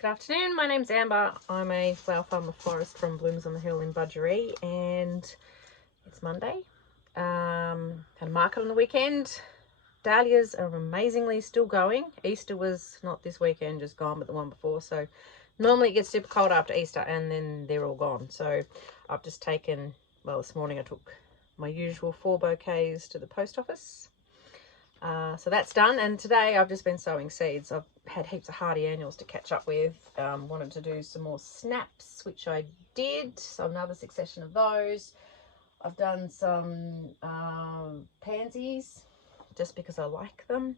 Good afternoon, my name's Amber. I'm a flower farmer florist from Blooms on the Hill in Budgeree, and it's Monday. Had a market on the weekend. Dahlias are amazingly still going. Easter was not this weekend, just gone, but the one before. So normally it gets super cold after Easter and then they're all gone. So I've just taken, well, this morning I took my usual 4 bouquets to the post office. So that's done, and today I've just been sowing seeds. I've had heaps of hardy annuals to catch up with. Wanted to do some more snaps, which I did, so another succession of those. I've done some pansies just because I like them.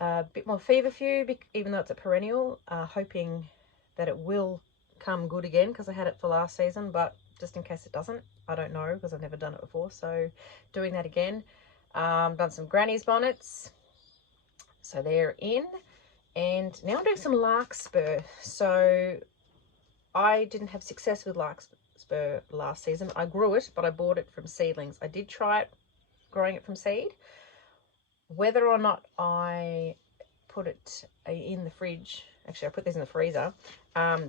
A bit more feverfew, even though it's a perennial, hoping that it will come good again because I had it for last season, but just in case it doesn't, I don't know because I've never done it before, so doing that again. Done some granny's bonnets, so they're in, and now I'm doing some larkspur. So I didn't have success with larkspur last season. I grew it, but I bought it from seedlings. I did try it growing it from seed. Whether or not I put it in the fridge, actually I put these in the freezer,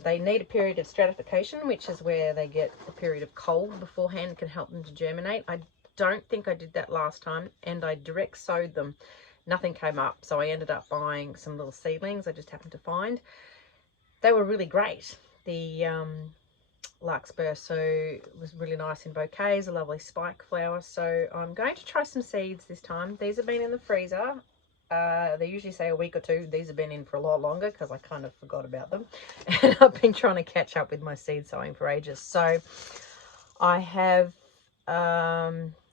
they need a period of stratification, which is where they get a period of cold beforehand and can help them to germinate. I don't think I did that last time, and I direct sowed them. Nothing came up, so I ended up buying some little seedlings I just happened to find. They were really great, the larkspur, so it was really nice in bouquets, a lovely spike flower. So I'm going to try some seeds this time. These have been in the freezer. They usually say a week or two. These have been in for a lot longer because I kind of forgot about them, and I've been trying to catch up with my seed sowing for ages. So I have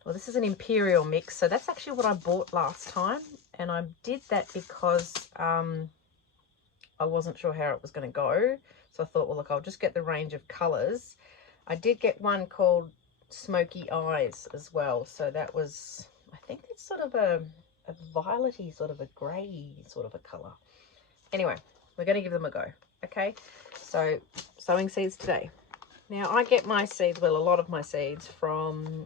well, this is an imperial mix, so that's actually what I bought last time, and I did that because I wasn't sure how it was going to go. So I thought, well, look, I'll just get the range of colours. I did get one called Smoky Eyes as well. So that was, I think that's sort of a violet-y, sort of a grey sort of a colour. Anyway, we're going to give them a go. Okay, so sowing seeds today. Now I get my seeds, well, a lot of my seeds from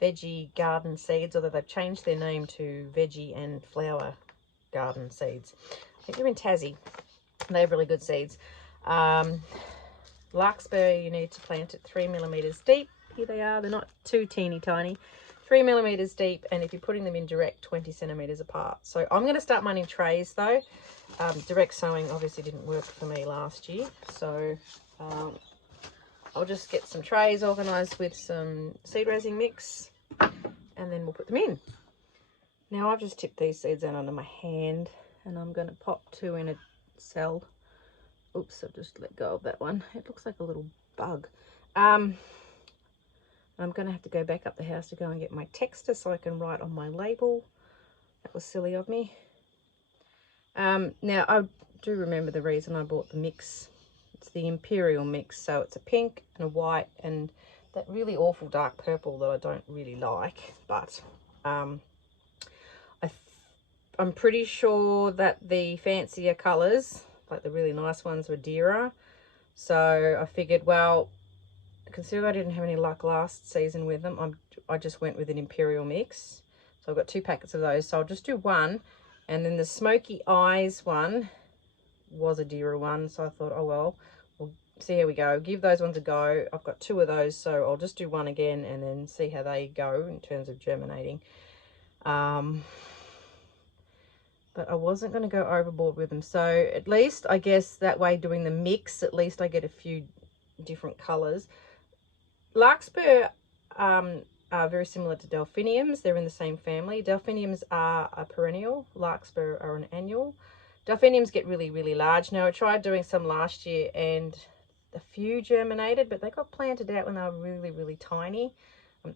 Veggie Garden Seeds, although they've changed their name to Veggie and Flower Garden Seeds. I think they're in Tassie. They have really good seeds. Larkspur, you need to plant it 3 millimeters deep. Here they are. They're not too teeny tiny. 3 millimeters deep, and if you're putting them in direct, 20 centimeters apart. So I'm going to start mine in trays though. Direct sowing obviously didn't work for me last year, so I'll just get some trays organised with some seed raising mix, and then we'll put them in. Now I've just tipped these seeds out under my hand, and I'm going to pop 2 in a cell. Oops, I've just let go of that one. It looks like a little bug. I'm going to have to go back up the house to go and get my texter so I can write on my label. That was silly of me. Now I do remember the reason I bought the mix. It's the imperial mix, so it's a pink and a white and that really awful dark purple that I don't really like, but I'm pretty sure that the fancier colours, like the really nice ones, were dearer. So I figured, well, considering I didn't have any luck last season with them, I just went with an imperial mix. So I've got 2 packets of those, so I'll just do one. And then the Smoky Eyes one was a dearer one, so I thought, oh well, we'll see how we go. Give those ones a go. I've got 2 of those, so I'll just do one again and then see how they go in terms of germinating. But I wasn't going to go overboard with them, so at least I guess that way, doing the mix, at least I get a few different colours. Larkspur are very similar to delphiniums. They're in the same family. Delphiniums are a perennial, larkspur are an annual. Delphiniums get really, really large. Now I tried doing some last year and a few germinated, but they got planted out when they were really, really tiny.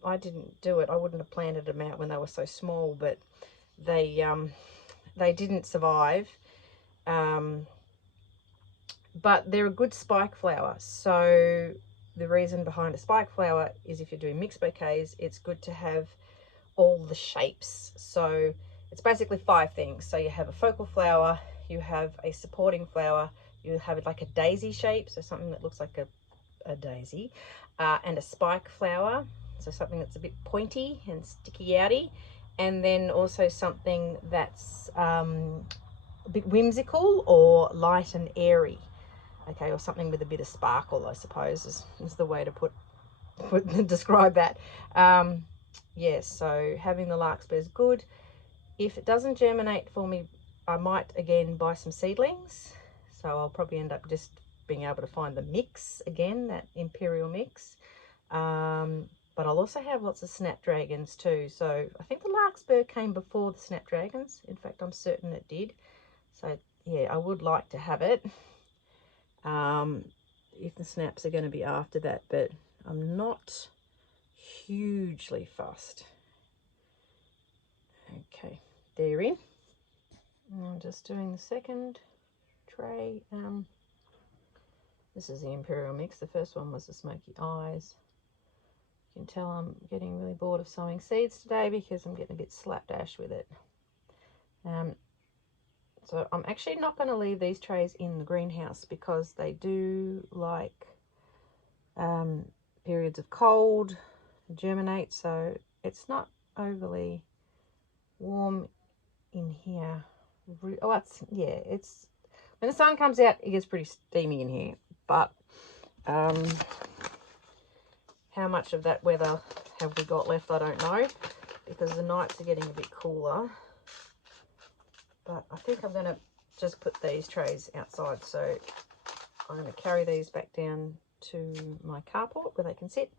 I didn't do it. I wouldn't have planted them out when they were so small, but they didn't survive. But they're a good spike flower. So the reason behind a spike flower is if you're doing mixed bouquets, it's good to have all the shapes. So it's basically 5 things. So you have a focal flower, you have a supporting flower, you have it like a daisy shape, so something that looks like a daisy, and a spike flower, so something that's a bit pointy and sticky outy, and then also something that's a bit whimsical or light and airy. Okay, or something with a bit of sparkle, I suppose, is the way to describe that. Yes, so having the larkspur is good. If it doesn't germinate for me, I might again buy some seedlings. So I'll probably end up just being able to find the mix again, that imperial mix. But I'll also have lots of snapdragons too. So I think the larkspur came before the snapdragons. In fact, I'm certain it did. So yeah, I would like to have it. If the snaps are going to be after that, but I'm not hugely fussed. Okay, they're in. I'm just doing the second tray. This is the imperial mix. The first one was the smoky eyes. You can tell I'm getting really bored of sowing seeds today because I'm getting a bit slapdash with it. So I'm actually not going to leave these trays in the greenhouse because they do like periods of cold to germinate, so it's not overly warm in here. Oh, it's when the sun comes out, it gets pretty steamy in here, but how much of that weather have we got left, I don't know, because the nights are getting a bit cooler. But I think I'm going to just put these trays outside, so I'm going to carry these back down to my carport where they can sit,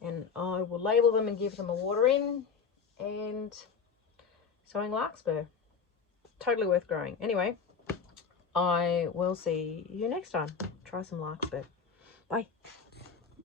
and I will label them and give them a water in. And sowing larkspur, totally worth growing. Anyway, I will see you next time. Try some larkspur. Bye.